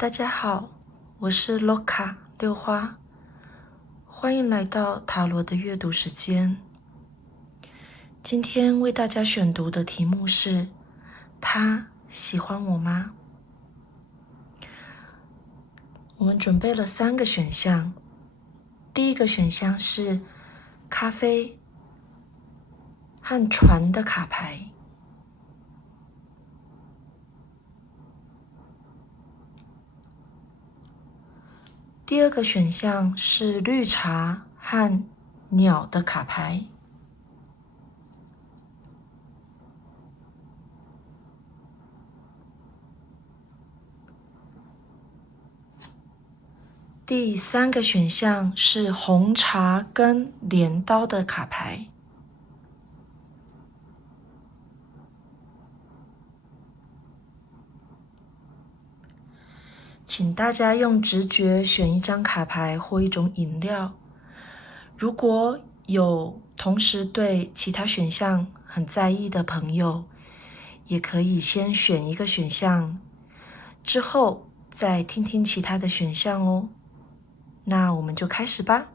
大家好，我是 Loka 六花，欢迎来到塔罗的阅读时间。今天为大家选读的题目是：他喜欢我吗？我们准备了3个选项，第一个选项是咖啡和船的卡牌。第二个选项是绿茶和鸟的卡牌。第3个选项是红茶跟镰刀的卡牌。请大家用直觉选一张卡牌或一种饮料。如果有同时对其他选项很在意的朋友，也可以先选一个选项，之后再听听其他的选项哦。那我们就开始吧。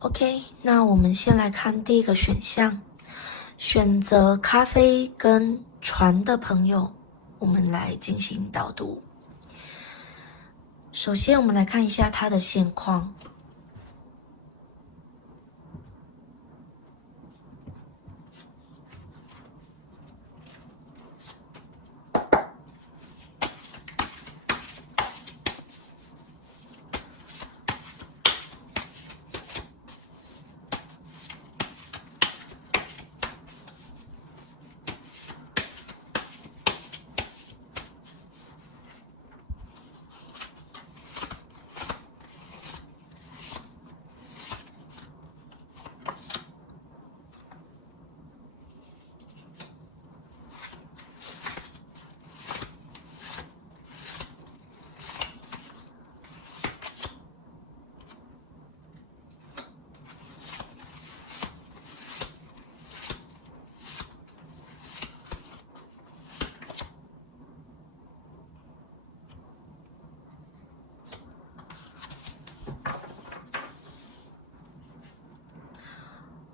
OK， 那我们先来看第一个选项，选择咖啡跟船的朋友，我们来进行导读。首先，我们来看一下它的现况。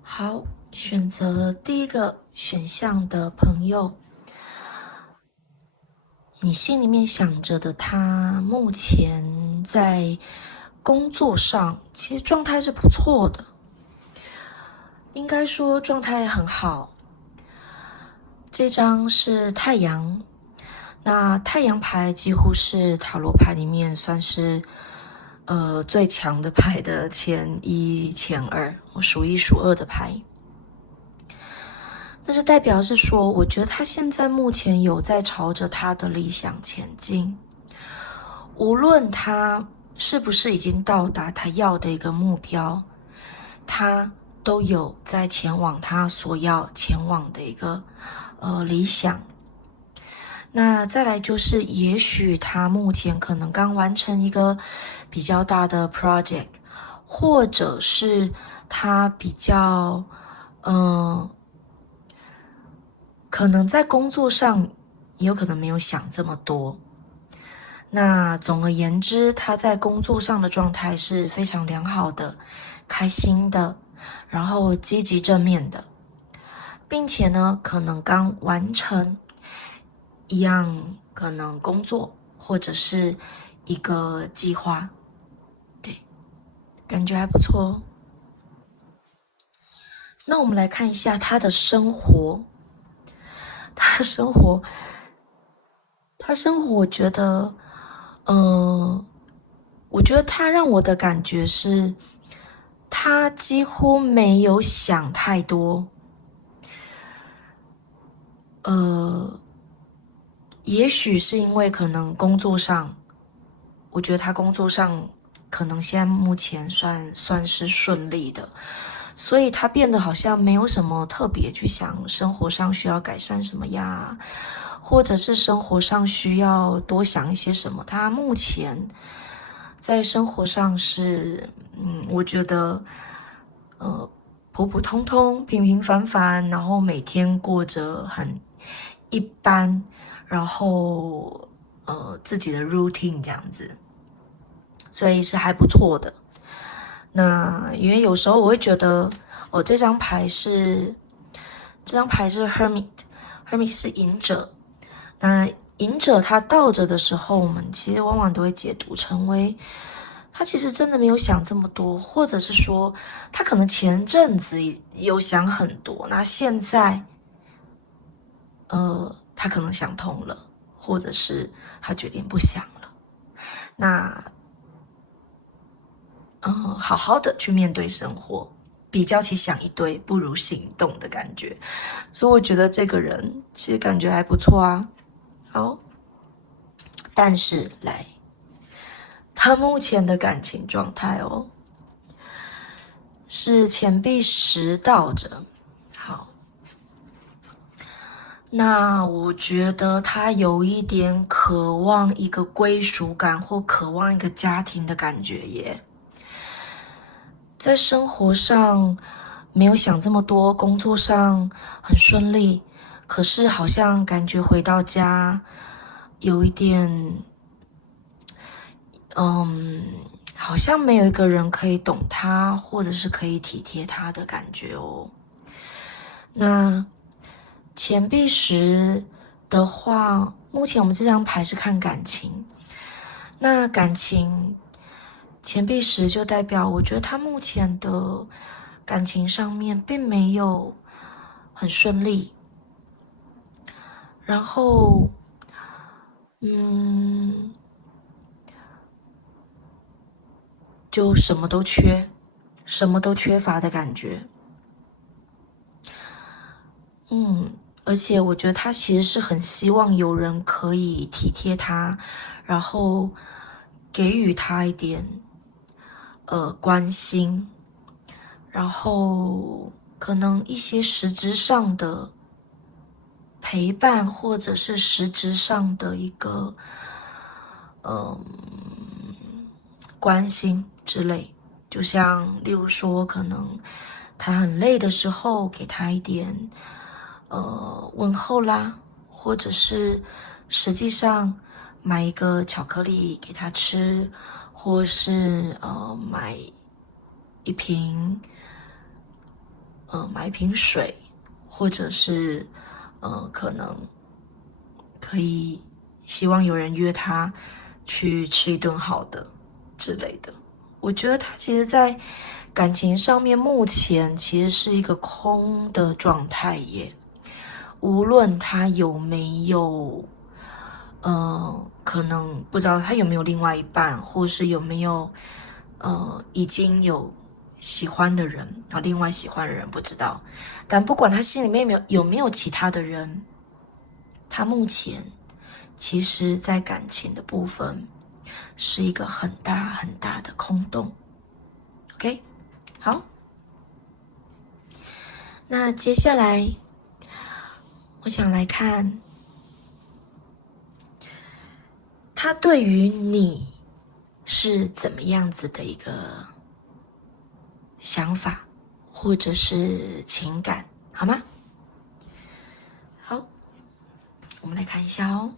好，选择第一个选项的朋友，你心里面想着的他目前在工作上其实状态是不错的，应该说状态很好。这张是太阳，那太阳牌几乎是塔罗牌里面算是最强的牌的前1、前2，我数1数2的牌。那就代表是说，我觉得他现在目前有在朝着他的理想前进，无论他是不是已经到达他要的一个目标，他都有在前往他所要前往的一个理想。那再来就是，也许他目前可能刚完成一个比较大的 project， 或者是他比较可能在工作上也有可能没有想这么多。那总而言之，他在工作上的状态是非常良好的，开心的，然后积极正面的，并且呢，可能刚完成一样可能工作或者是一个计划，对，感觉还不错哦。那我们来看一下他的生活，他生活，我觉得，我觉得他让我的感觉是，他几乎没有想太多，也许是因为可能工作上，我觉得他工作上可能现在目前算是顺利的，所以他变得好像没有什么特别去想生活上需要改善什么呀，或者是生活上需要多想一些什么。他目前在生活上是，我觉得，普普通通、平平凡凡，然后每天过着很一般，然后自己的 routine 这样子，所以是还不错的。那因为有时候我会觉得，这张牌是Hermit 是隐者。那隐者他倒着的时候，我们其实往往都会解读成为他其实真的没有想这么多，或者是说他可能前阵子有想很多，那现在他可能想通了，或者是他决定不想了。那好好的去面对生活，比较起想一堆不如行动的感觉，所以我觉得这个人其实感觉还不错啊。好，但是来他目前的感情状态是钱币10倒着。好，那我觉得他有一点渴望一个归属感或渴望一个家庭的感觉耶。在生活上没有想这么多，工作上很顺利，可是好像感觉回到家有一点，好像没有一个人可以懂他，或者是可以体贴他的感觉哦。那钱币10的话，目前我们这张牌是看感情，那感情钱币10就代表，我觉得他目前的感情上面并没有很顺利，然后，就什么都缺，什么都缺乏的感觉。而且我觉得他其实是很希望有人可以体贴他，然后给予他一点关心，然后可能一些实质上的陪伴，或者是实质上的一个关心之类。就像例如说，可能他很累的时候，给他一点问候啦，或者是实际上买一个巧克力给他吃，或是买一瓶水，或者是可能可以希望有人约他去吃一顿好的之类的。我觉得他其实在感情上面目前其实是一个空的状态耶，无论他有没有可能不知道他有没有另外一半，或是有没有已经有喜欢的人，另外喜欢的人不知道，但不管他心里面有没有其他的人，他目前其实在感情的部分是一个很大很大的空洞。OK， 好，那接下来我想来看他对于你是怎么样子的一个想法或者是情感，好吗？好，我们来看一下哦。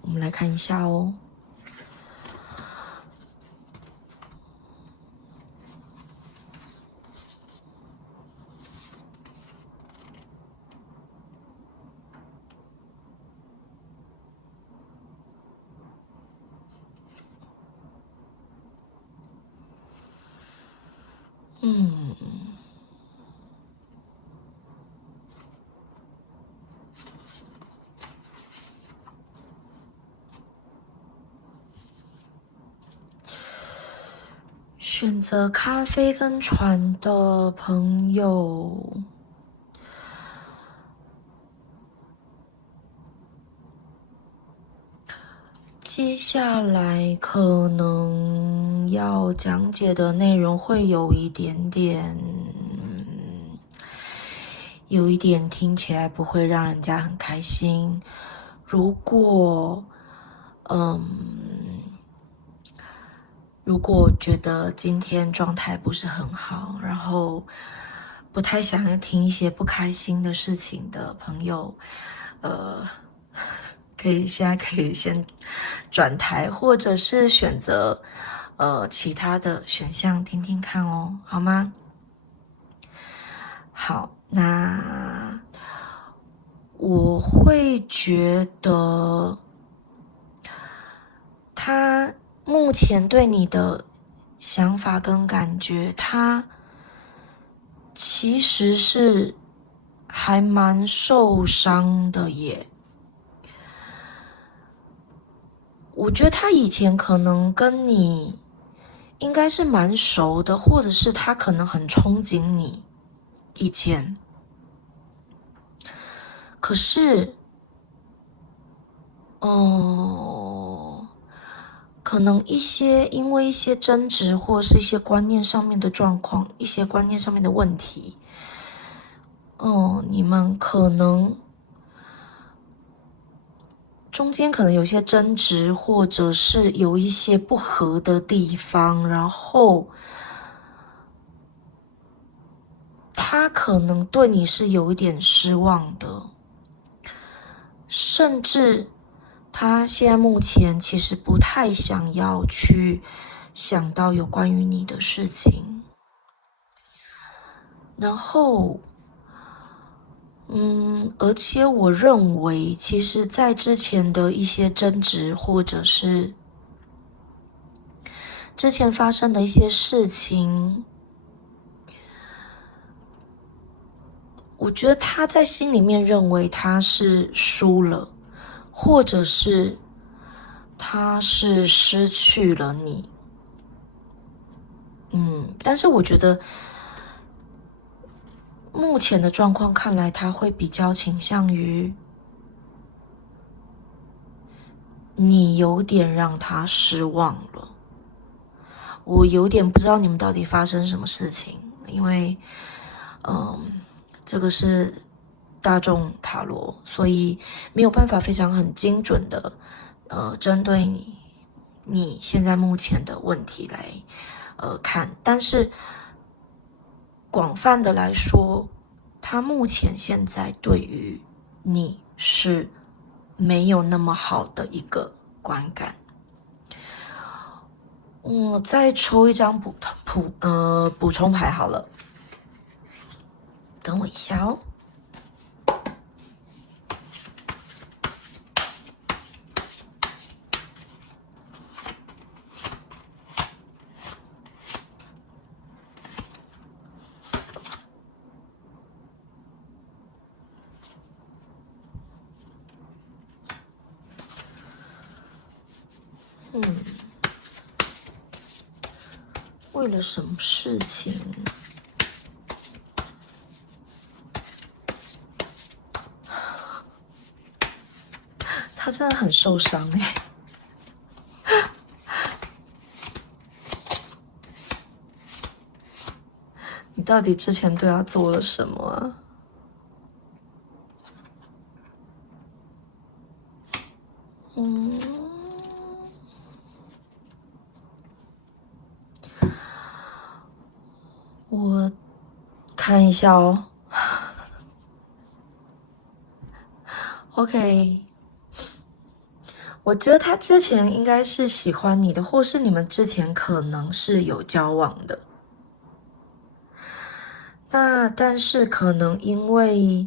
我们来看一下哦。嗯，选择咖啡跟船的朋友，接下来可能要讲解的内容会有一点听起来不会让人家很开心。如果觉得今天状态不是很好，然后不太想要听一些不开心的事情的朋友，现在可以先转台，或者是选择其他的选项听听看哦，好吗？好，那我会觉得他目前对你的想法跟感觉，他其实是还蛮受伤的耶。我觉得他以前可能跟你应该是蛮熟的，或者是他可能很憧憬你以前，可是，可能因为一些争执或是一些观念上面的状况，一些观念上面的问题，你们可能中间可能有些争执，或者是有一些不合的地方，然后他可能对你是有一点失望的，甚至他现在目前其实不太想要去想到有关于你的事情，然后而且我认为其实在之前的一些争执，或者是之前发生的一些事情，我觉得他在心里面认为他是输了，或者是他是失去了你。但是我觉得目前的状况看来，他会比较倾向于你有点让他失望了。我有点不知道你们到底发生什么事情，因为这个是大众塔罗，所以没有办法非常很精准的针对你现在目前的问题来看，但是广泛的来说，他目前现在对于你是没有那么好的一个观感。我再抽一张补充牌好了，等我一下哦。为了什么事情？他真的很受伤哎。你到底之前对他做了什么啊？我看一下哦。OK，我觉得他之前应该是喜欢你的，或是你们之前可能是有交往的。但是可能因为，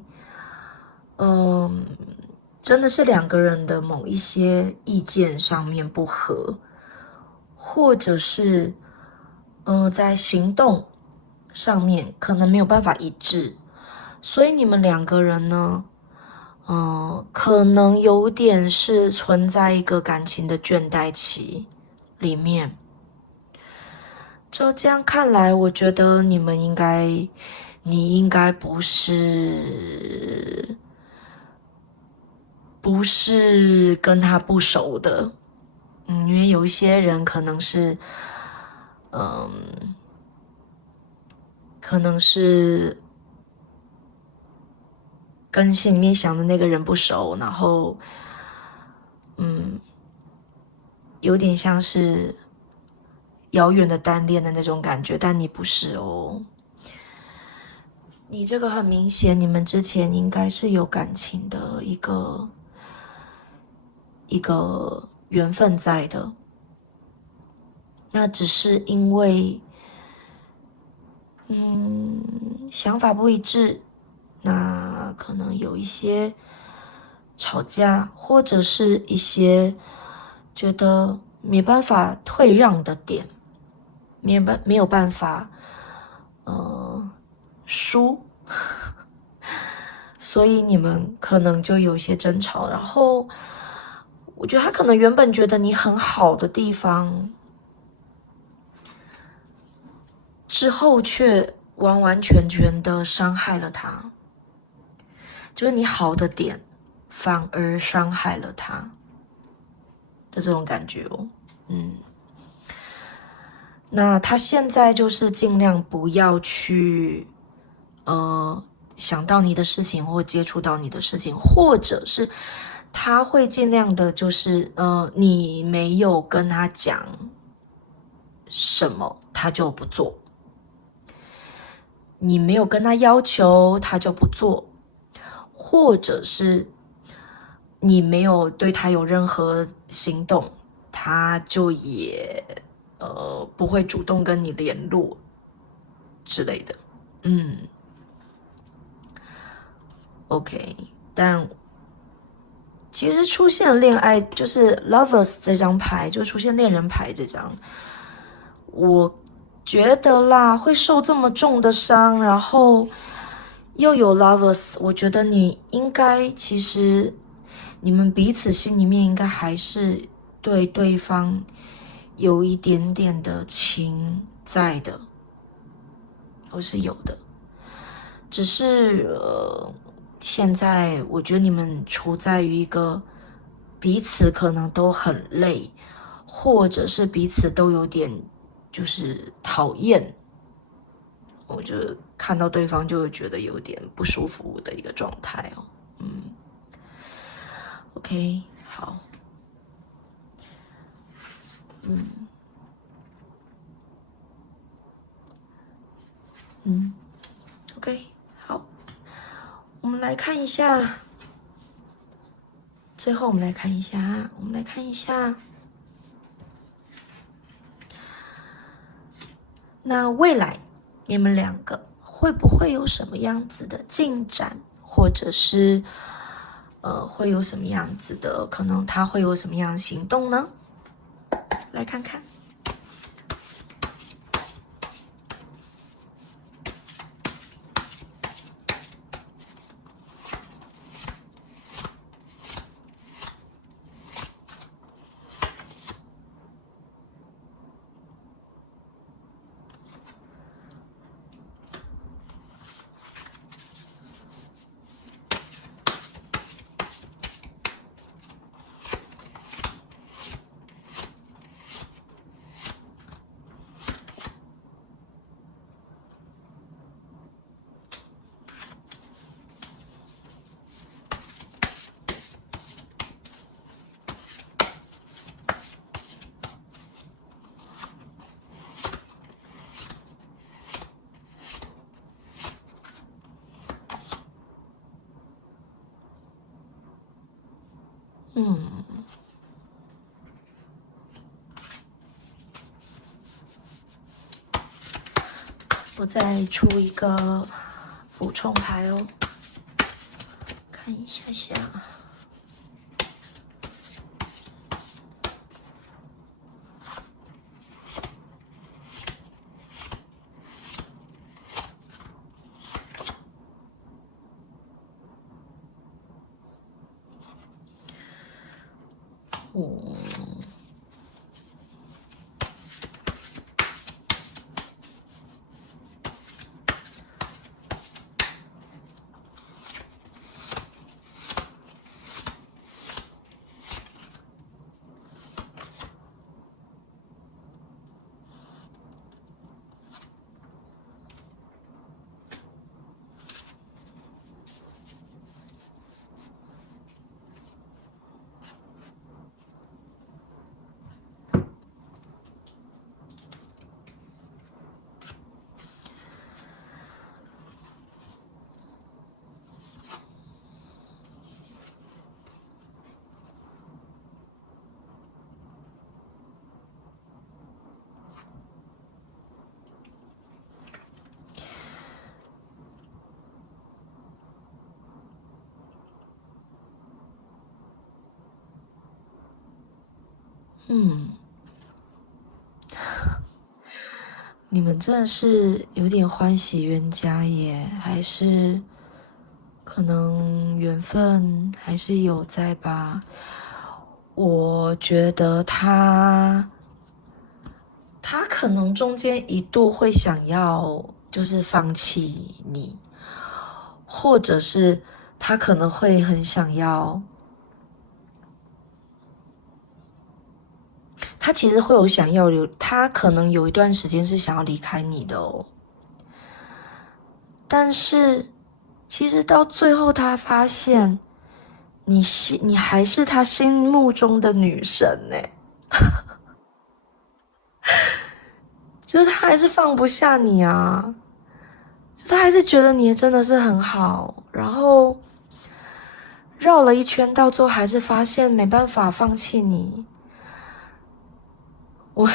真的是两个人的某一些意见上面不合，或者是，在行动上面可能没有办法一致，所以你们两个人呢，可能有点是存在一个感情的倦怠期里面。就这样看来，我觉得你应该不是跟他不熟的，因为有一些人可能是，可能是跟心里面想的那个人不熟，然后，有点像是遥远的单恋的那种感觉，但你不是哦。你这个很明显，你们之前应该是有感情的一个缘分在的，那只是因为想法不一致，那可能有一些吵架，或者是一些觉得没办法退让的点，没有办法输，所以你们可能就有一些争吵。然后我觉得他可能原本觉得你很好的地方，之后却完完全全的伤害了他，就是你好的点反而伤害了他的这种感觉哦。那他现在就是尽量不要去想到你的事情或接触到你的事情，或者是他会尽量的就是你没有跟他讲什么他就不做，你没有跟他要求他就不做，或者是你没有对他有任何行动，他就也不会主动跟你联络之类的。OK，但其实出现恋爱就是 Lovers 这张牌，就出现恋人牌这张，我觉得啦，会受这么重的伤，然后又有 Lovers，我觉得你应该其实你们彼此心里面应该还是对对方有一点点的情在的，我是有的，只是现在我觉得你们处在于一个彼此可能都很累，或者是彼此都有点就是讨厌，我就看到对方就会觉得有点不舒服的一个状态哦。OK， 好，OK， 好，我们来看一下，最后我们来看一下，那未来你们两个会不会有什么样子的进展，或者是会有什么样子的，可能他会有什么样的行动呢？来看看。我再出一个补充牌哦，看一下下。你们真的是有点欢喜冤家耶，还是可能缘分还是有在吧？我觉得他可能中间一度会想要就是放弃你，或者是他可能会很想要，他其实会有想要他可能有一段时间是想要离开你的哦，但是其实到最后他发现你还是他心目中的女神呢，就是他还是放不下你啊，就他还是觉得你真的是很好，然后绕了一圈，到最后还是发现没办法放弃你。我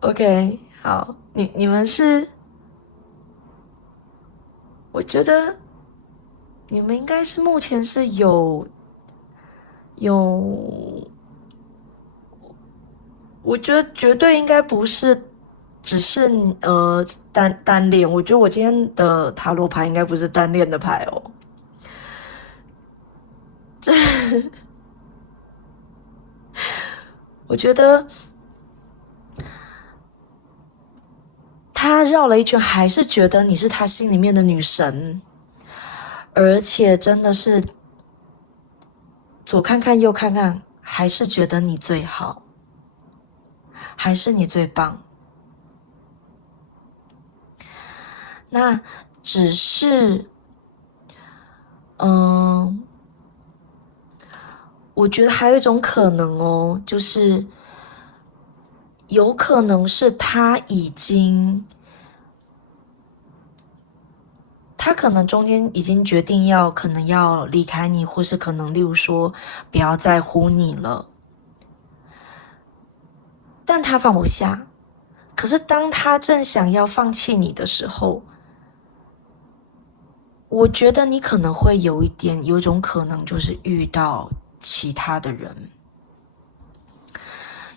OK 好，你们是，我觉得你们应该是目前是有，我觉得绝对应该不是只是单恋，我觉得我今天的塔罗牌应该不是单恋的牌哦。这我觉得他绕了一圈，还是觉得你是他心里面的女神，而且真的是左看看右看看，还是觉得你最好，还是你最棒。那只是，我觉得还有一种可能哦，就是有可能是他可能中间已经决定可能要离开你，或是可能例如说不要在乎你了，但他放不下。可是当他正想要放弃你的时候，我觉得你可能会有一种可能就是遇到其他的人，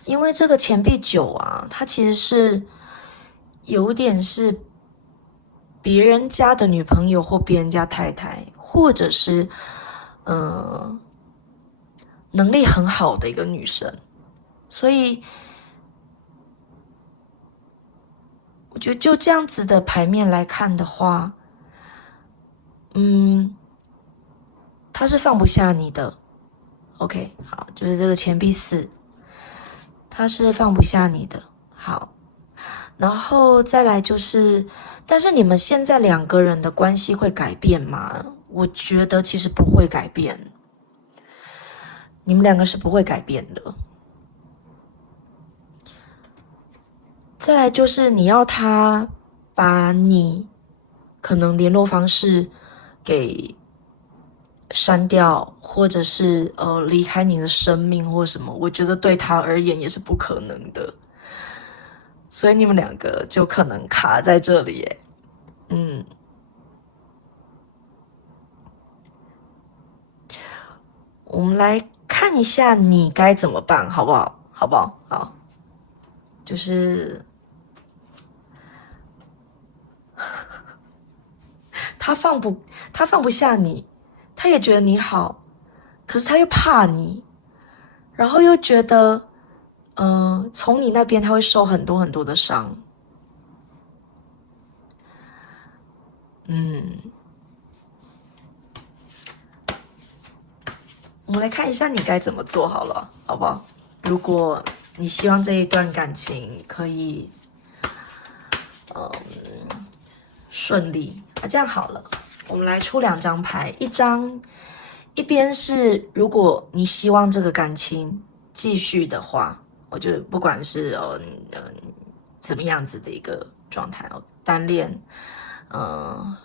因为这个钱币9啊，它其实是有点是别人家的女朋友或别人家太太，或者是能力很好的一个女生，所以我觉得就这样子的牌面来看的话，他是放不下你的。OK， 好，就是这个钱币4，他是放不下你的。好，然后再来就是，但是你们现在两个人的关系会改变吗？我觉得其实不会改变，你们两个是不会改变的。再来就是你要他把你可能联络方式给删掉，或者是离开你的生命或什么，我觉得对他而言也是不可能的。所以你们两个就可能卡在这里耶。我们来看一下你该怎么办，好不好？好不好？好，就是他放不下你，他也觉得你好，可是他又怕你，然后又觉得，从你那边他会受很多很多的伤。我们来看一下你该怎么做好了，好不好？如果你希望这一段感情可以，顺利，那这样好了，我们来出2张牌，一边是如果你希望这个感情继续的话，我觉得不管是怎么样子的一个状态哦，单恋，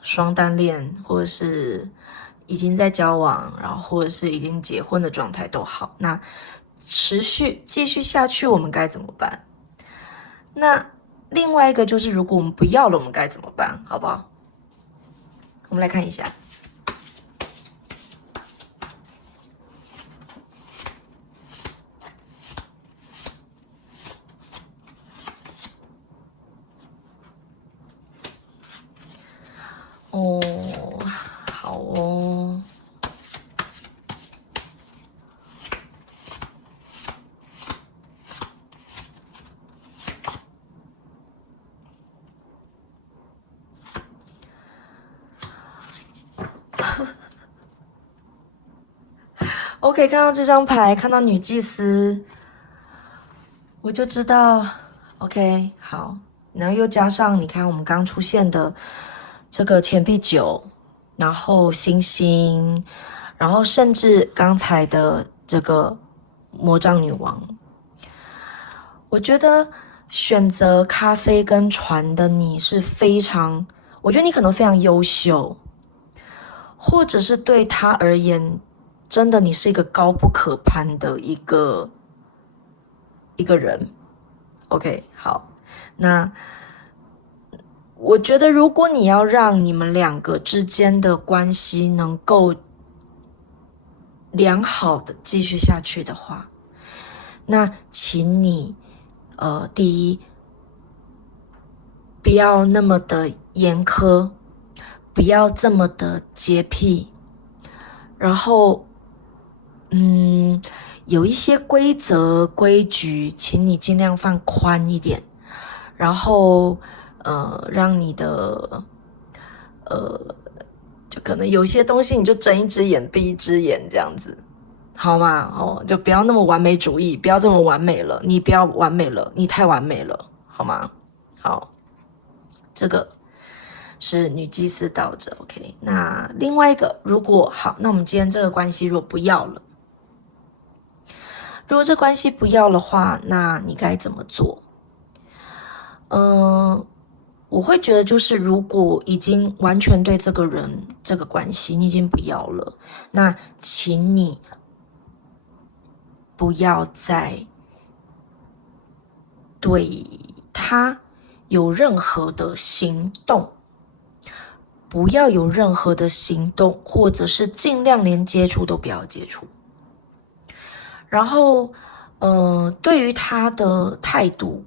双单恋，或者是已经在交往，然后或者是已经结婚的状态都好，那继续下去，我们该怎么办？那另外一个就是，如果我们不要了，我们该怎么办？好不好？我们来看一下。OK，看到这张牌，看到女祭司，我就知道 OK 好，然后又加上你看我们刚出现的这个钱币9，然后星星，然后甚至刚才的这个魔杖女王，我觉得选择咖啡跟船的你是非常，我觉得你可能非常优秀，或者是对他而言，真的你是一个高不可攀的一个人。OK， 好，那我觉得如果你要让你们两个之间的关系能够良好的继续下去的话，那请你第一，不要那么的严苛，不要这么的洁癖，然后有一些规则规矩，请你尽量放宽一点，然后让你的就可能有一些东西你就睁一只眼闭一只眼这样子，好吗？就不要那么完美主义，不要这么完美了，你不要完美了，你太完美了，好吗？好，这个是女祭司倒着 OK。 那另外一个，如果好，那我们今天这个关系如果不要了，如果这关系不要的话，那你该怎么做？我会觉得就是如果已经完全对这个人这个关系你已经不要了，那请你不要再对他有任何的行动，不要有任何的行动，或者是尽量连接触都不要接触。然后对于他的态度，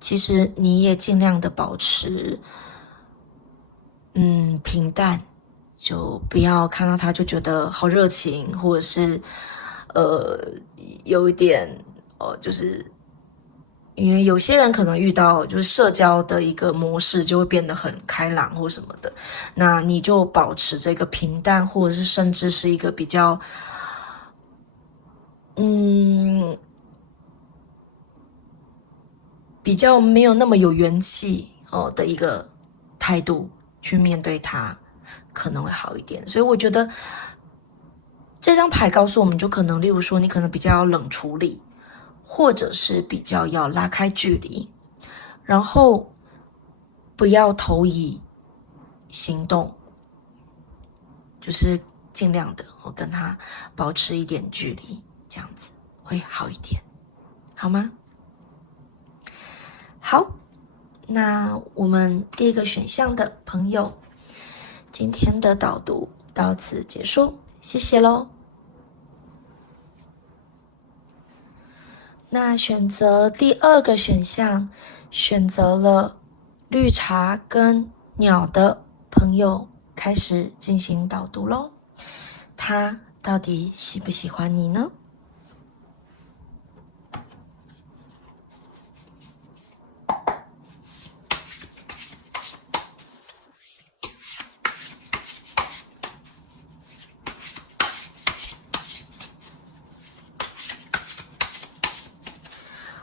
其实你也尽量的保持平淡，就不要看到他就觉得好热情，或者是有一点就是因为有些人可能遇到就是社交的一个模式就会变得很开朗或什么的，那你就保持这个平淡，或者是甚至是一个比较比较没有那么有元气的一个态度去面对它，可能会好一点。所以我觉得这张牌告诉我们，就可能例如说你可能比较冷处理，或者是比较要拉开距离，然后不要投以行动，就是尽量的跟他保持一点距离，这样子会好一点，好吗？好，那我们第一个选项的朋友，今天的导读到此结束，谢谢咯。那选择第二个选项，选择了绿茶跟鸟的朋友，开始进行导读咯。他到底喜不喜欢你呢？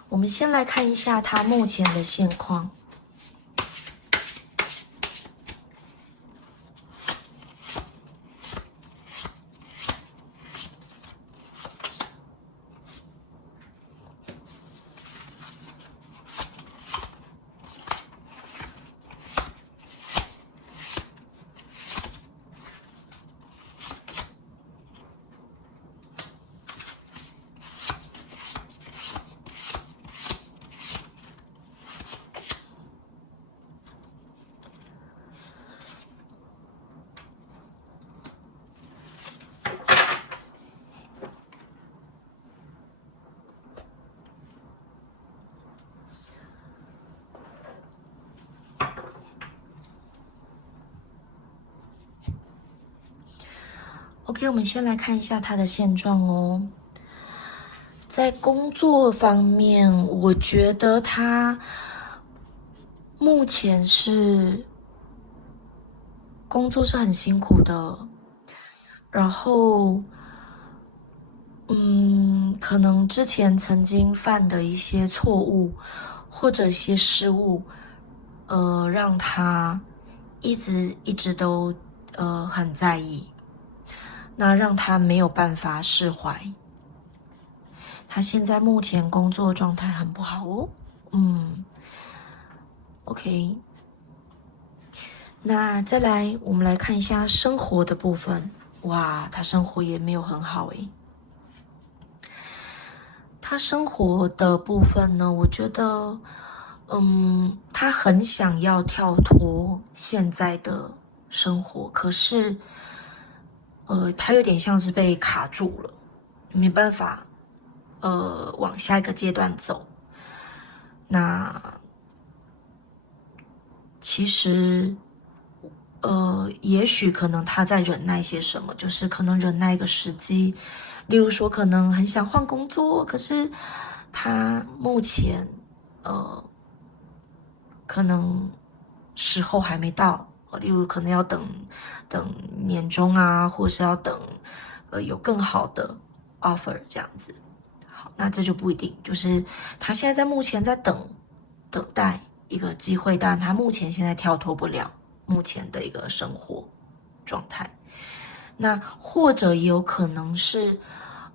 我们先来看一下他目前的现况。OK， 我们先来看一下他的现状哦。在工作方面，我觉得他目前是工作是很辛苦的，然后可能之前曾经犯的一些错误或者一些失误，让他一直都很在意，那让他没有办法释怀。他现在目前工作状态很不好哦。OK， 那再来我们来看一下生活的部分。哇，他生活也没有很好诶。他生活的部分呢，我觉得，他很想要跳脱现在的生活，可是，他有点像是被卡住了，没办法，往下一个阶段走。那其实，也许可能他在忍耐些什么，就是可能忍耐一个时机，例如说可能很想换工作，可是他目前可能时候还没到，例如可能要等年终啊，或是要等有更好的 offer 这样子。好，那这就不一定，就是他现在目前在等待一个机会，但他目前现在跳脱不了目前的一个生活状态。那或者也有可能是，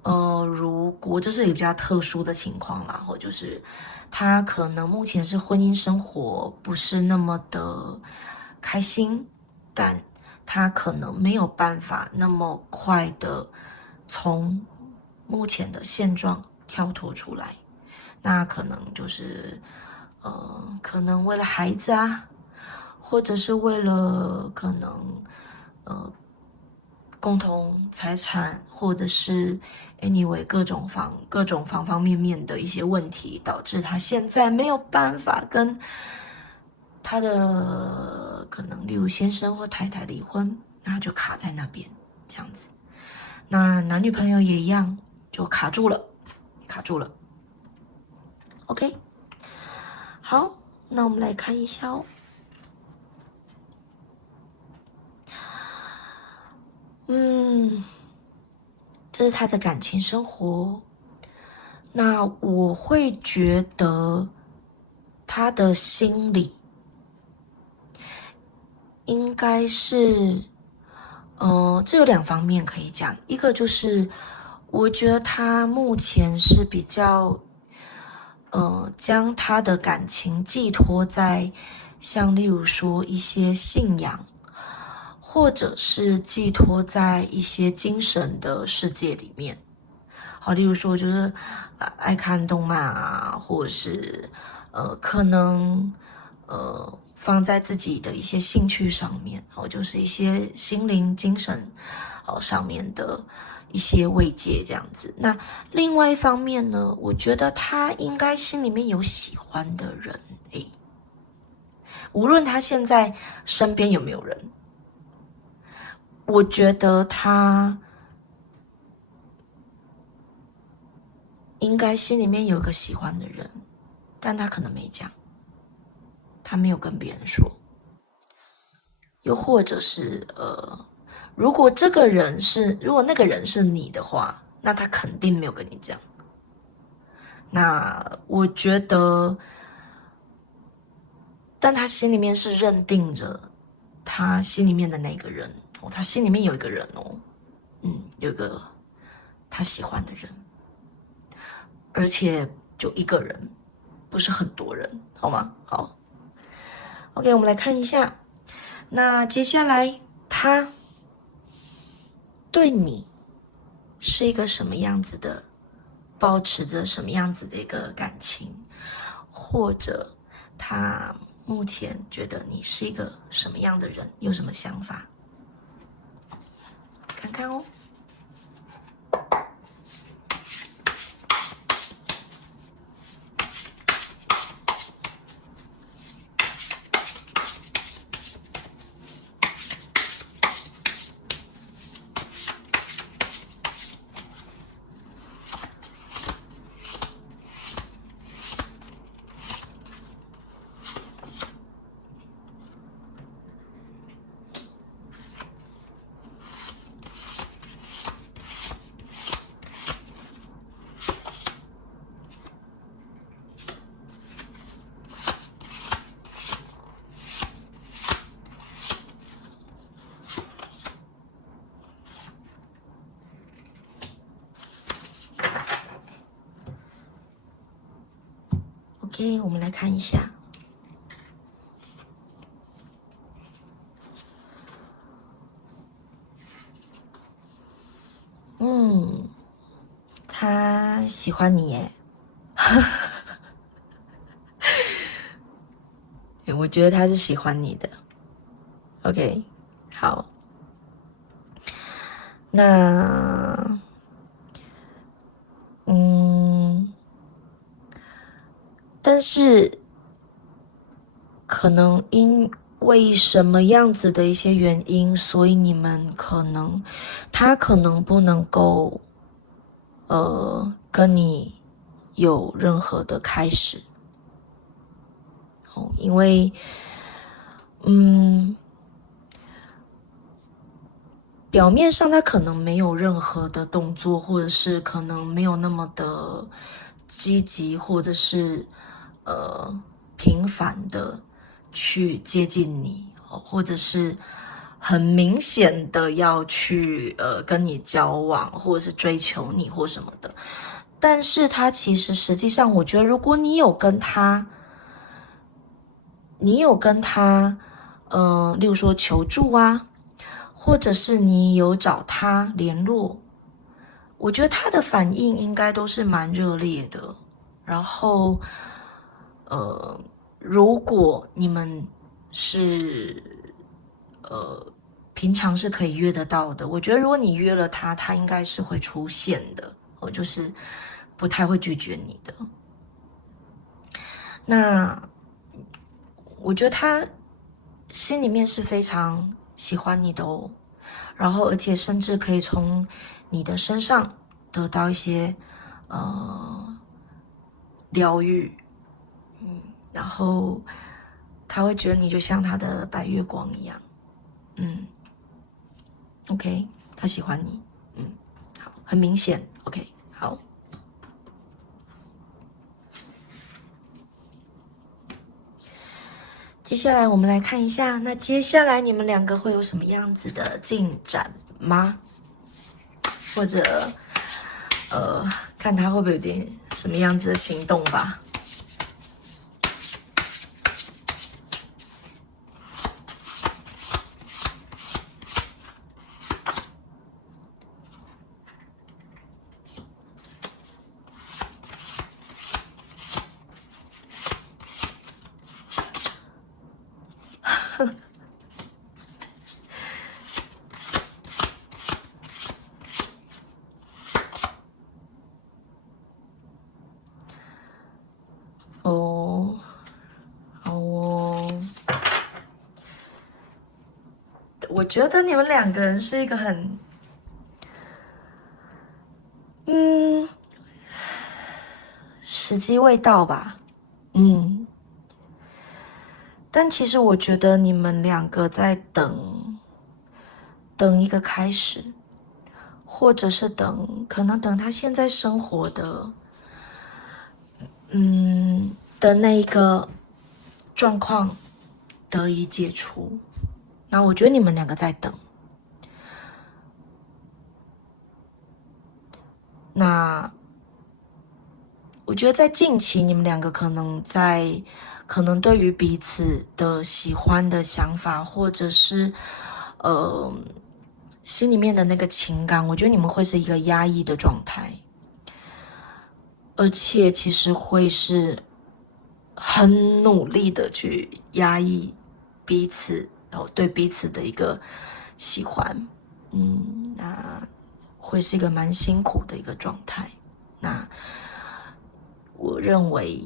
如果这是一个比较特殊的情况啦，或就是他可能目前是婚姻生活不是那么的开心，但他可能没有办法那么快的从目前的现状跳脱出来。那可能就是可能为了孩子啊，或者是为了可能共同财产，或者是 anyway 各种方方面面的一些问题，导致他现在没有办法跟他的可能例如先生或太太离婚，那就卡在那边这样子。那男女朋友也一样，就卡住了。OK， 好，那我们来看一下哦。这是他的感情生活。那我会觉得他的心理应该是，这有两方面可以讲。一个就是，我觉得他目前是比较，将他的感情寄托在，像例如说一些信仰，或者是寄托在一些精神的世界里面。好，例如说就是爱看动漫啊，或者是可能放在自己的一些兴趣上面，就是一些心灵精神上面的一些慰藉这样子。那另外一方面呢，我觉得他应该心里面有喜欢的人，无论他现在身边有没有人，我觉得他应该心里面有个喜欢的人，但他可能没讲，他没有跟别人说。又或者是如果那个人是你的话，那他肯定没有跟你讲。那我觉得，但他心里面是认定着他心里面的那个人哦，他心里面有一个人哦，有一个他喜欢的人，而且就一个人，不是很多人，好吗？好 ，OK， 我们来看一下，那接下来他对你是一个什么样子的，保持着什么样子的一个感情，或者他目前觉得你是一个什么样的人，有什么想法？看看哦。OK， 我们来看一下。他喜欢你耶。我觉得他是喜欢你的。OK， 好。那，但是可能因为什么样子的一些原因，所以你们他可能不能够，跟你有任何的开始。因为，表面上他可能没有任何的动作，或者是可能没有那么的积极，或者是频繁的去接近你，或者是很明显的要去跟你交往，或者是追求你或什么的。但是他其实实际上，我觉得如果你有跟他，例如说求助啊，或者是你有找他联络，我觉得他的反应应该都是蛮热烈的。然后，如果你们是平常是可以约得到的，我觉得如果你约了他，他应该是会出现的，就是不太会拒绝你的。那我觉得他心里面是非常喜欢你的哦，然后而且甚至可以从你的身上得到一些疗愈，然后他会觉得你就像他的白月光一样。OK， 他喜欢你。好，很明显。OK， 好。接下来我们来看一下，那接下来你们两个会有什么样子的进展吗？或者，看他会不会有点什么样子的行动吧。哦，好哦。我觉得你们两个人是一个很，时机未到吧。但其实我觉得你们两个在等一个开始，或者是可能等他现在生活的，的那一个状况得以解除。那我觉得你们两个在等。那我觉得在近期，你们两个可能对于彼此的喜欢的想法，或者是心里面的那个情感，我觉得你们会是一个压抑的状态，而且其实会是很努力的去压抑彼此，对彼此的一个喜欢。那会是一个蛮辛苦的一个状态。那我认为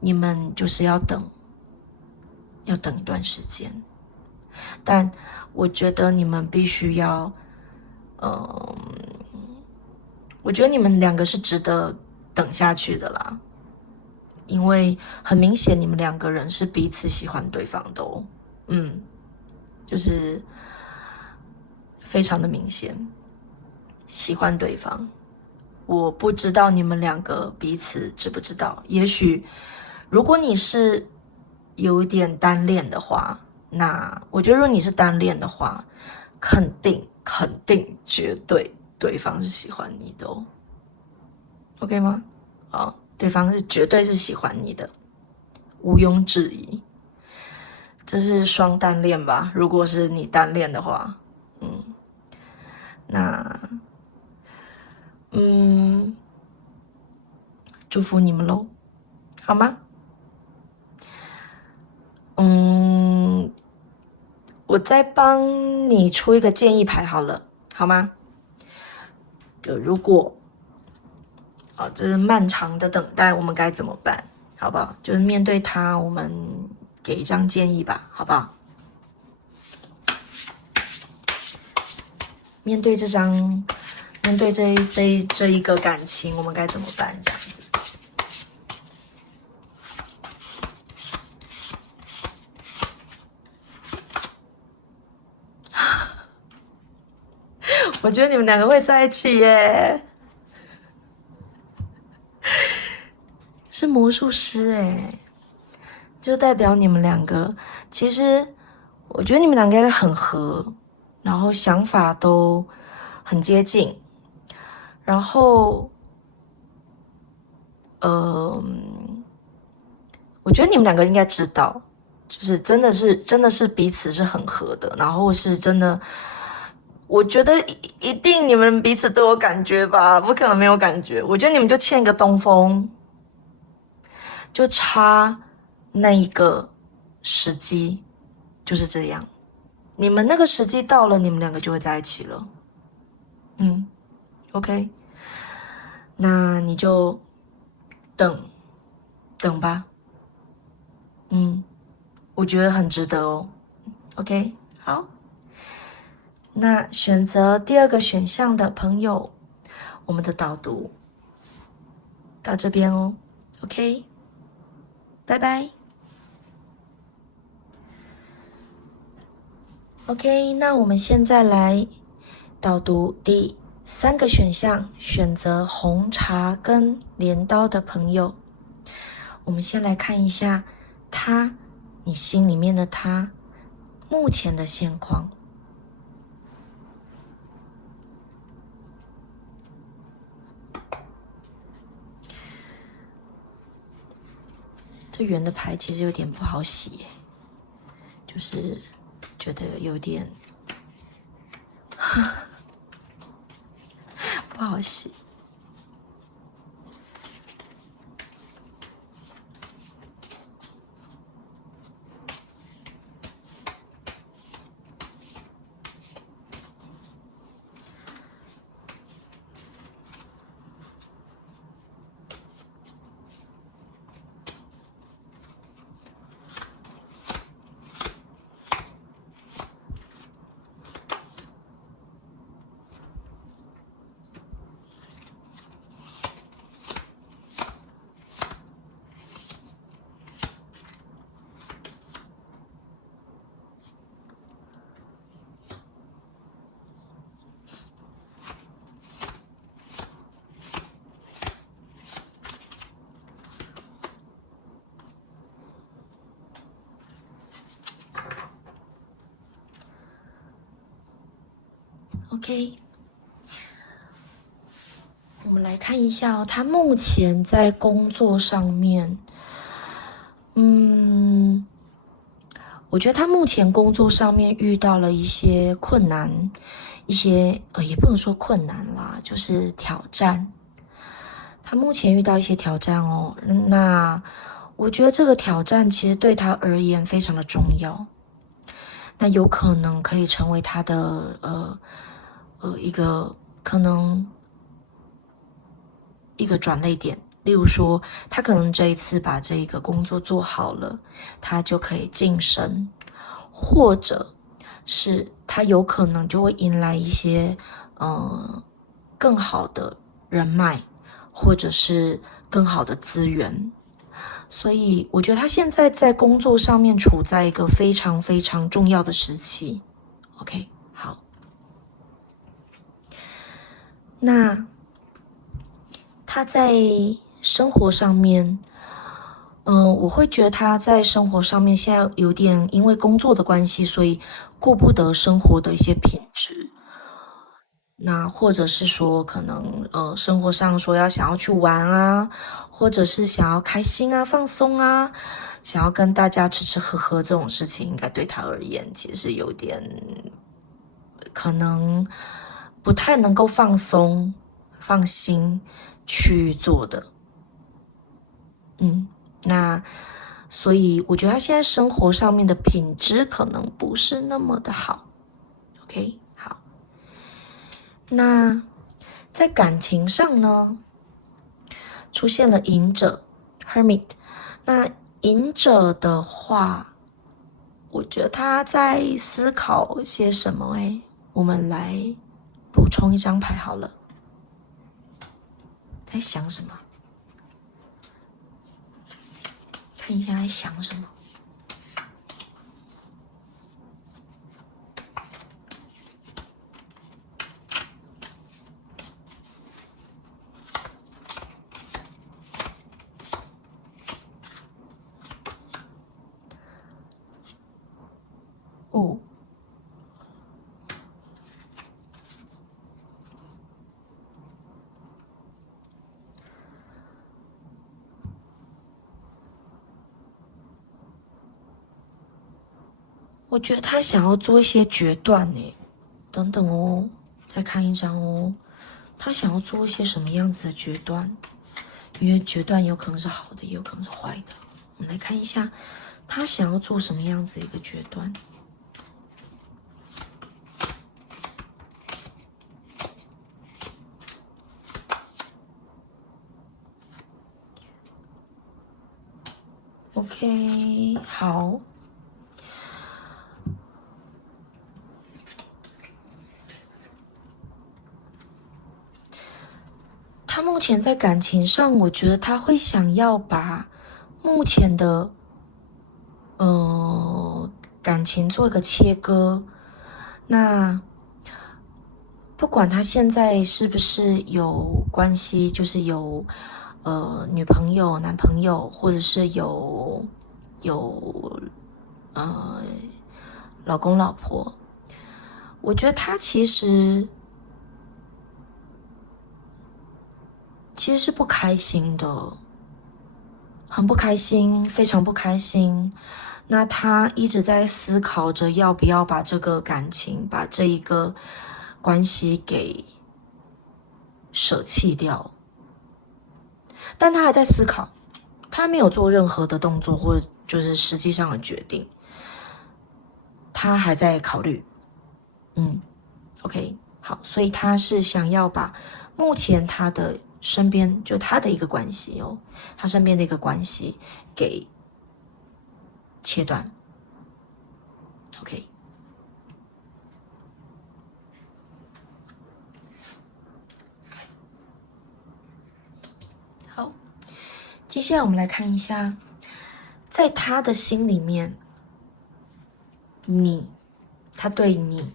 你们就是要等一段时间，但我觉得你们必须要，我觉得你们两个是值得等下去的啦，因为很明显你们两个人是彼此喜欢对方的哦，就是非常的明显，喜欢对方。我不知道你们两个彼此知不知道，也许如果你是有一点单恋的话，那我觉得如果你是单恋的话，肯定绝对对方是喜欢你的哦。OK 吗？好，对方是绝对是喜欢你的，毋庸置疑。这是双单恋吧？如果是你单恋的话，那祝福你们咯，好吗？我再帮你出一个建议牌好了，好吗？就如果这是漫长的等待，我们该怎么办？好不好？就是面对它，我们给一张建议吧，好不好？面对这一个感情，我们该怎么办？这样子。我觉得你们两个会在一起耶，是魔术师哎，就代表你们两个，其实我觉得你们两个应该很合，然后想法都很接近，然后，我觉得你们两个应该知道，就是真的是彼此是很合的，然后是真的。我觉得一定你们彼此都有感觉吧，不可能没有感觉。我觉得你们就欠个东风，就差那一个时机，就是这样。你们那个时机到了，你们两个就会在一起了。OK，那你就等吧。我觉得很值得哦。OK，好。那选择第二个选项的朋友，我们的导读到这边哦。OK，拜拜。OK，那我们现在来导读第3个选项，选择红茶跟镰刀的朋友。我们先来看一下你心里面的他目前的现况。这圆的牌其实有点不好洗耶，就是觉得有点不好洗。OK， 我们来看一下哦，他目前在工作上面，我觉得他目前工作上面遇到了一些困难，一些也不能说困难啦，就是挑战。他目前遇到一些挑战哦，那我觉得这个挑战其实对他而言非常的重要，那有可能可以成为他的一个可能一个转捩点。例如说，他可能这一次把这个工作做好了，他就可以晋升，或者是他有可能就会迎来一些更好的人脉，或者是更好的资源。所以我觉得他现在在工作上面处在一个非常非常重要的时期。OK， 好。那他在生活上面，我会觉得他在生活上面现在有点因为工作的关系，所以顾不得生活的一些品质。那或者是说可能生活上说想要去玩啊，或者是想要开心啊、放松啊，想要跟大家吃吃喝喝这种事情，应该对他而言其实有点可能不太能够放松、放心去做的。那所以我觉得他现在生活上面的品质可能不是那么的好。OK， 好。那在感情上呢，出现了隐者 Hermit。那隐者的话，我觉得他在思考些什么？我们来补充一张牌好了。在想什么？看一下在想什么。哦，我觉得他想要做一些决断呢。等等哦，再看一张哦。他想要做一些什么样子的决断？因为决断有可能是好的，也有可能是坏的。我们来看一下，他想要做什么样子的一个决断。OK， 好。他目前在感情上，我觉得他会想要把目前的感情做一个切割。那不管他现在是不是有关系，就是有女朋友、男朋友，或者是有老公、老婆，我觉得他其实是不开心的，很不开心，非常不开心。那他一直在思考着要不要把这个感情、把这一个关系给舍弃掉，但他还在思考，他没有做任何的动作或者就是实际上的决定，他还在考虑。OK， 好，所以他是想要把目前他的身边就他的一个关系他身边的一个关系给切断。OK， 好，接下来我们来看一下，在他的心里面，他对你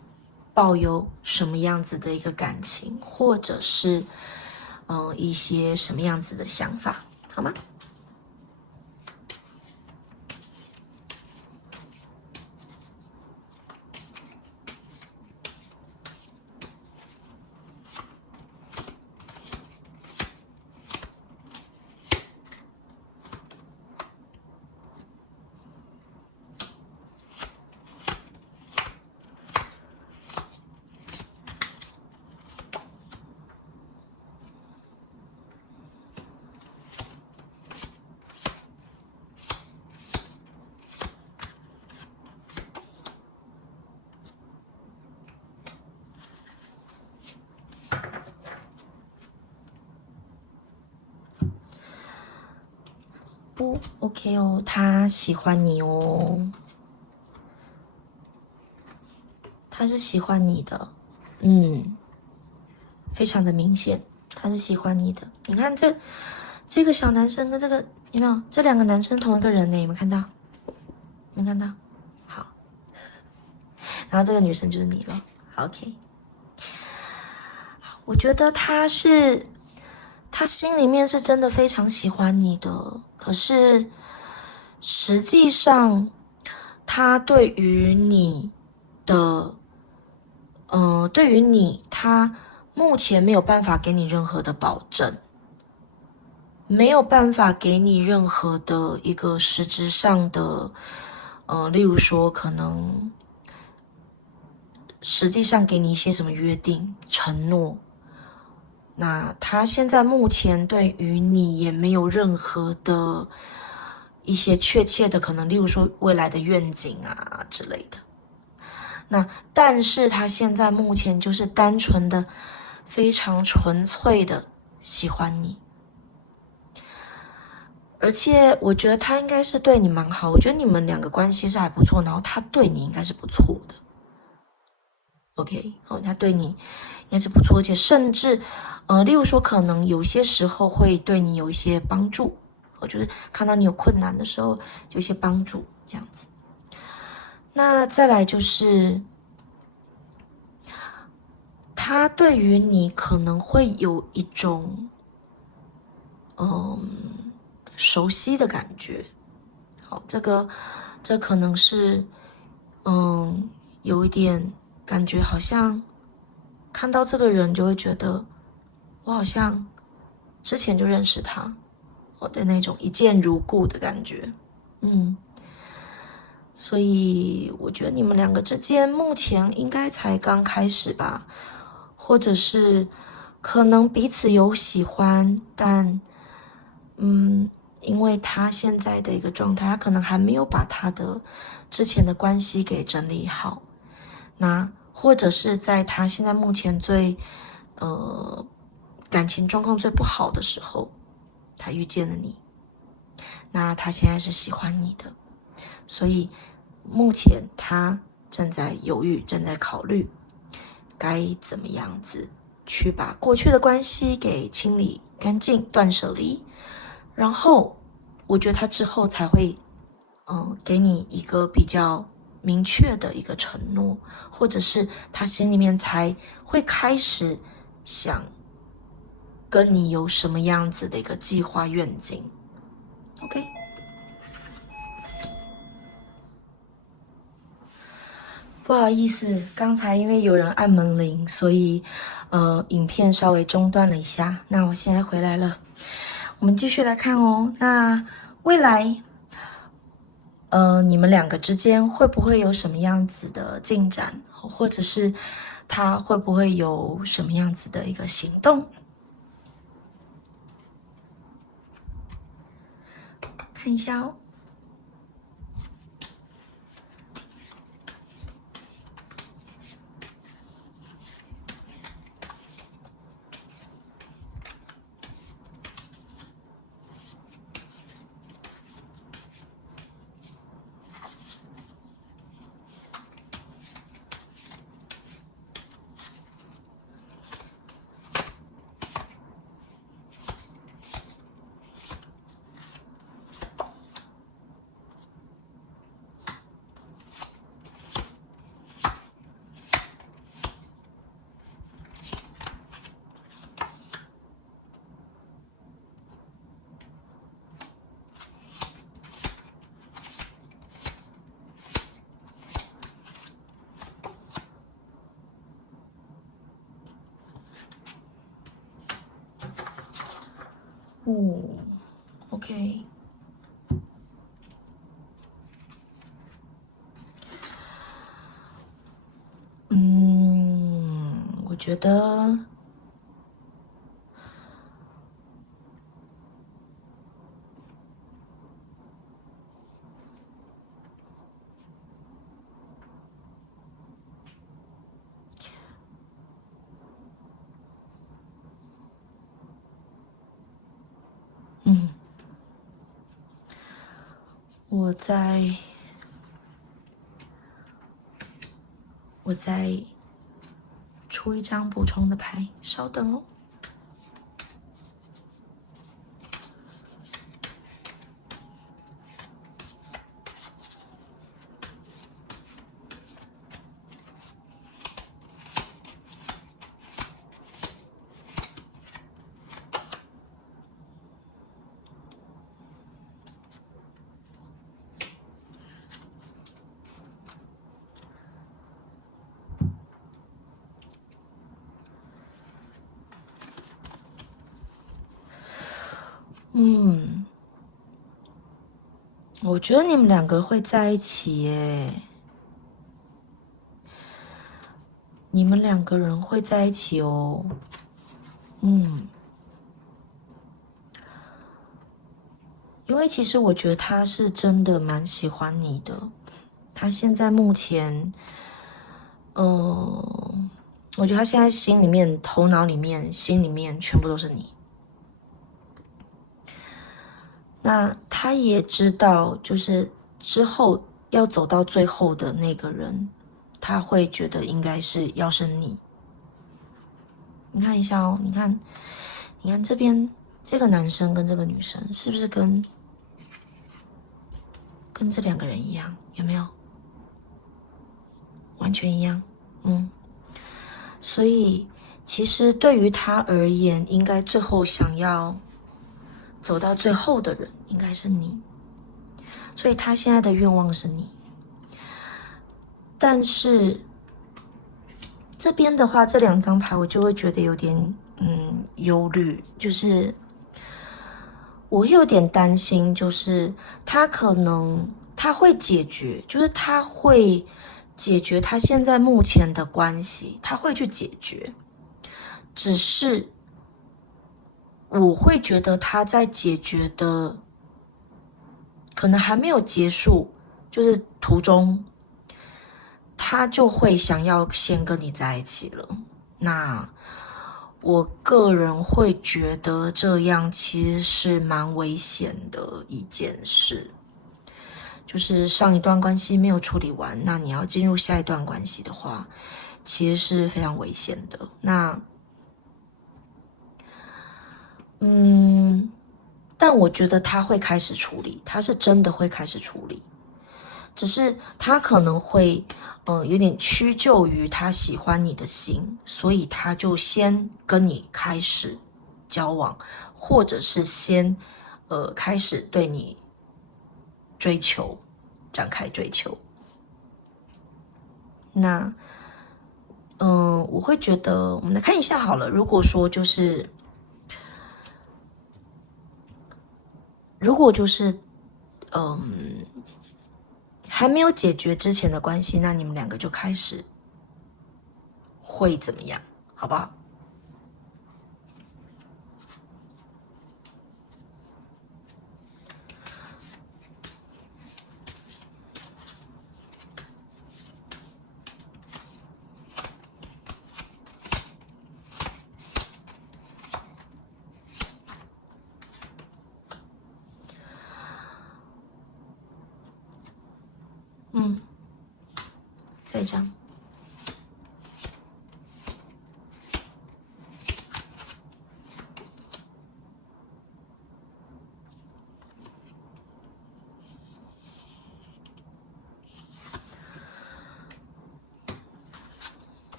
抱有什么样子的一个感情，或者是一些什么样子的想法，好吗？不 OK 哦，他喜欢你哦，他是喜欢你的，非常的明显，他是喜欢你的。你看这个小男生跟这个有没有？这两个男生同一个人呢？有没有看到？有没有看到？好，然后这个女生就是你了。OK， 我觉得他心里面是真的非常喜欢你的，可是实际上他对于你的，他目前没有办法给你任何的保证，没有办法给你任何的一个实质上的，例如说可能实际上给你一些什么约定、承诺。那他现在目前对于你也没有任何的一些确切的可能，例如说未来的愿景啊之类的。那但是他现在目前就是单纯的、非常纯粹的喜欢你，而且我觉得他应该是对你蛮好，我觉得你们两个关系是还不错，然后他对你应该是不错的。OK， 他对你应该是不错，而且甚至，例如说，可能有些时候会对你有一些帮助，就是看到你有困难的时候，有一些帮助这样子。那再来就是，他对于你可能会有一种，熟悉的感觉。好，这可能是，有一点感觉，好像看到这个人就会觉得，我好像之前就认识他，我的那种一见如故的感觉。所以我觉得你们两个之间目前应该才刚开始吧，或者是可能彼此有喜欢，但因为他现在的一个状态，他可能还没有把他的之前的关系给整理好，那或者是在他现在目前最感情状况最不好的时候，他遇见了你，那他现在是喜欢你的，所以目前他正在犹豫，正在考虑该怎么样子去把过去的关系给清理干净，断舍离，然后我觉得他之后才会给你一个比较明确的一个承诺，或者是他心里面才会开始想跟你有什么样子的一个计划愿景。 OK，不好意思，刚才因为有人按门铃，所以影片稍微中断了一下。那我现在回来了，我们继续来看哦。那未来你们两个之间会不会有什么样子的进展，或者是他会不会有什么样子的一个行动？看一下哦。哦，OK，我觉得，我再出一张补充的牌，稍等哦。我觉得你们两个会在一起耶，你们两个人会在一起哦。因为其实我觉得他是真的蛮喜欢你的，他现在目前，我觉得他现在心里面、头脑里面、心里面全部都是你。那他也知道，就是之后要走到最后的那个人，他会觉得应该是要是你。你看一下哦，你看这边这个男生跟这个女生是不是跟这两个人一样？有没有？完全一样。所以其实对于他而言，应该最后想要走到最后的人应该是你，所以他现在的愿望是你。但是这边的话，这两张牌我就会觉得有点忧虑，就是我会有点担心，就是他会解决，就是他会解决他现在目前的关系，他会去解决，只是我会觉得他在解决的可能还没有结束，就是途中他就会想要先跟你在一起了。那我个人会觉得这样其实是蛮危险的一件事，就是上一段关系没有处理完，那你要进入下一段关系的话，其实是非常危险的。那但我觉得他会开始处理，他是真的会开始处理，只是他可能会有点屈就于他喜欢你的心，所以他就先跟你开始交往，或者是先开始对你追求，展开追求。那我会觉得我们来看一下好了，如果就是还没有解决之前的关系，那你们两个就开始会怎么样，好不好？这一张。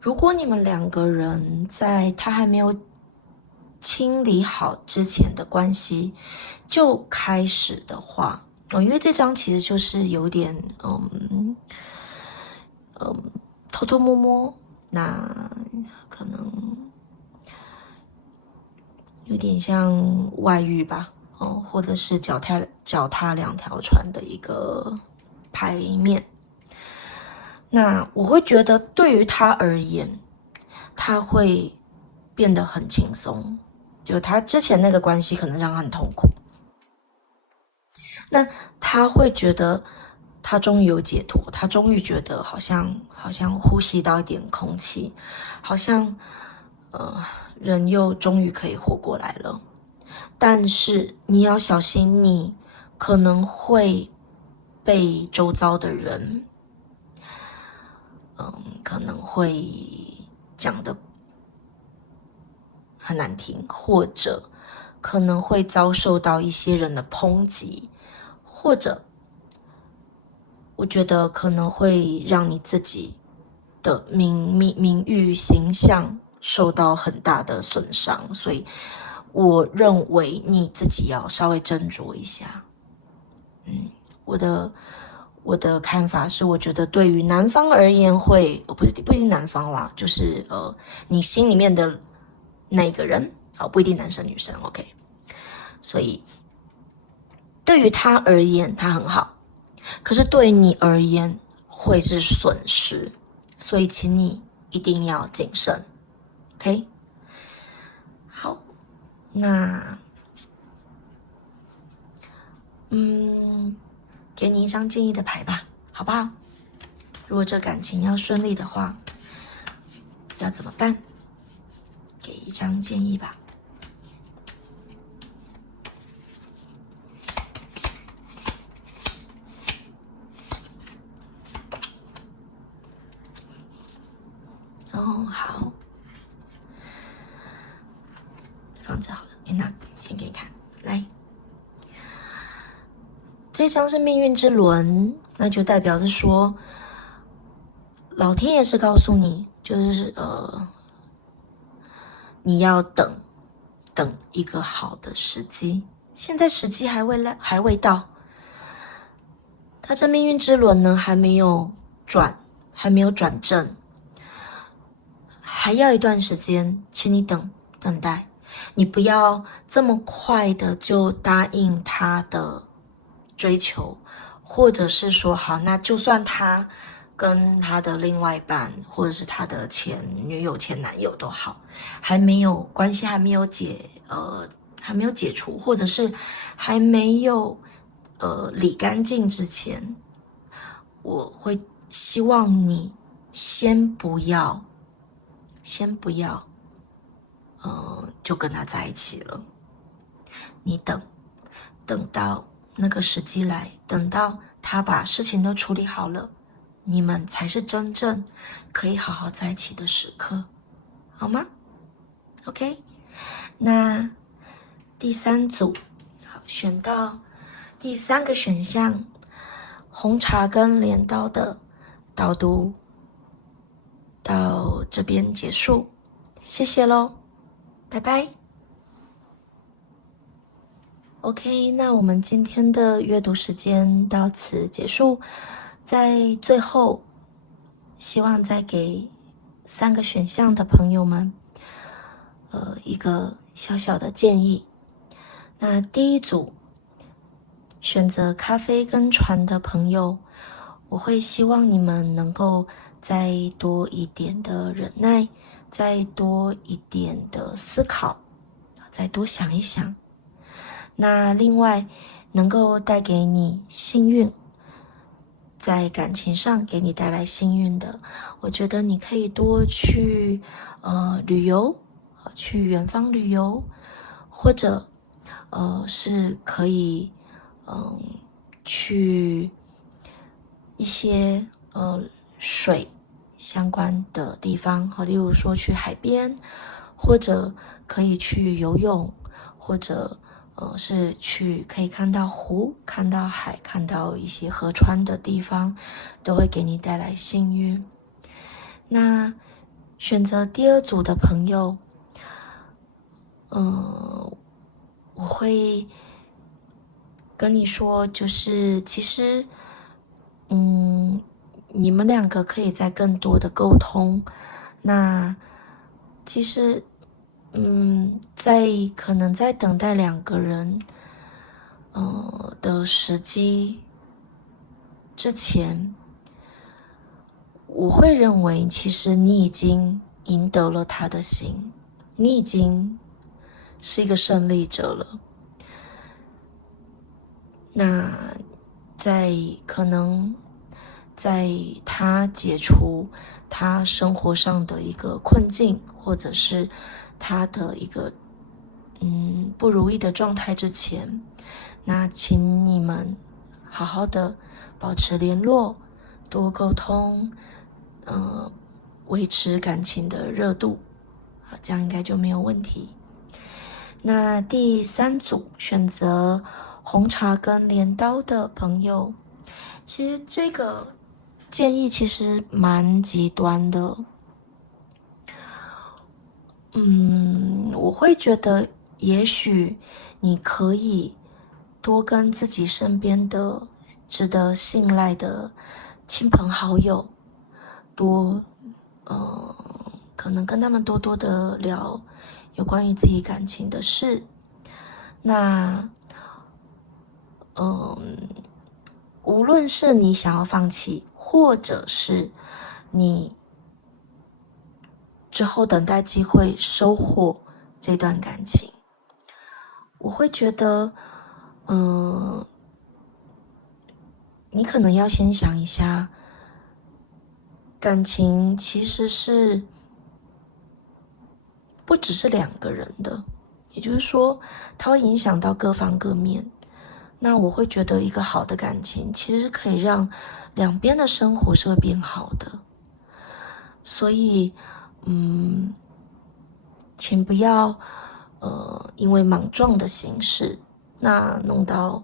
如果你们两个人在他还没有清理好之前的关系就开始的话，因为这张其实就是有点偷偷摸摸，那可能有点像外遇吧，或者是脚踏两条船的一个牌面。那我会觉得对于他而言，他会变得很轻松，就他之前那个关系可能让他很痛苦，那他会觉得他终于有解脱，他终于觉得好像呼吸到一点空气，好像人又终于可以活过来了。但是你要小心，你可能会被周遭的人可能会讲得很难听，或者可能会遭受到一些人的抨击，或者我觉得可能会让你自己的名誉形象受到很大的损伤，所以我认为你自己要稍微斟酌一下。我的看法是，我觉得对于男方而言会，不一定男方啦，就是你心里面的那个人，不一定男生女生 ，OK。所以对于他而言，他很好，可是对于你而言会是损失，所以请你一定要谨慎 ，OK。好，那给你一张建议的牌吧，好不好？如果这感情要顺利的话，要怎么办？给一张建议吧。哦，好，放着好了。那先给你看，来，这张是命运之轮，那就代表着说，老天爷是告诉你，就是你要等一个好的时机，现在时机还未到。他这命运之轮呢还没有转正，还要一段时间，请你等待，你不要这么快的就答应他的追求，或者是说好，那就算他跟他的另外一半，或者是他的前女友、前男友都好，关系还没有解除，或者是还没有理干净之前，我会希望你先不要就跟他在一起了。你等到那个时机来，等到他把事情都处理好了，你们才是真正可以好好在一起的时刻，好吗 ？OK， 那第三组，好，选到第3个选项，红茶跟镰刀的导读到这边结束，谢谢咯，拜拜。OK， 那我们今天的阅读时间到此结束。在最后，希望再给3个选项的朋友们，一个小小的建议。那第一组选择咖啡跟船的朋友，我会希望你们能够再多一点的忍耐，再多一点的思考，再多想一想。那另外能够带给你幸运，在感情上给你带来幸运的，我觉得你可以多去旅游，去远方旅游，或者是可以去一些水相关的地方，例如说去海边，或者可以去游泳，或者是去可以看到湖、看到海、看到一些河川的地方，都会给你带来幸运。那选择第2组的朋友，我会跟你说，就是其实，你们2个可以再更多的沟通。那其实，可能在等待2个人，的时机之前，我会认为，其实你已经赢得了他的心，你已经是一个胜利者了。那可能在他解除他生活上的一个困境，或者是他的一个不如意的状态之前，那请你们好好的保持联络，多沟通，维持感情的热度，好，这样应该就没有问题。那第3组选择红茶跟镰刀的朋友，其实这个建议其实蛮极端的。我会觉得也许你可以多跟自己身边的值得信赖的亲朋好友可能跟他们多多的聊有关于自己感情的事。那无论是你想要放弃，或者是你之后等待机会收获这段感情，我会觉得你可能要先想一下，感情其实是不只是两个人的，也就是说它会影响到各方各面。那我会觉得一个好的感情其实可以让两边的生活是会变好的。所以请不要因为莽撞的形式，那弄到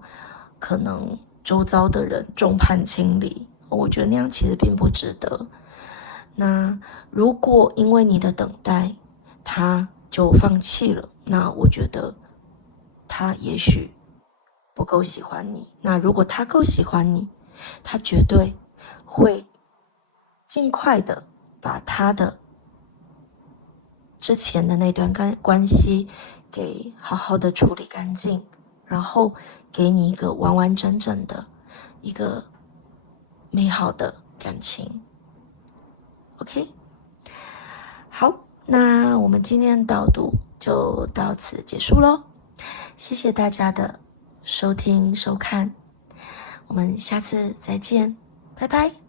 可能周遭的人众叛亲离，我觉得那样其实并不值得。那如果因为你的等待他就放弃了，那我觉得他也许不够喜欢你。那如果他够喜欢你，他绝对会尽快的把他的之前的那段关系给好好的处理干净，然后给你一个完完整整的一个美好的感情。 OK， 好，那我们今天的导读就到此结束咯。谢谢大家的收听收看，我们下次再见，拜拜。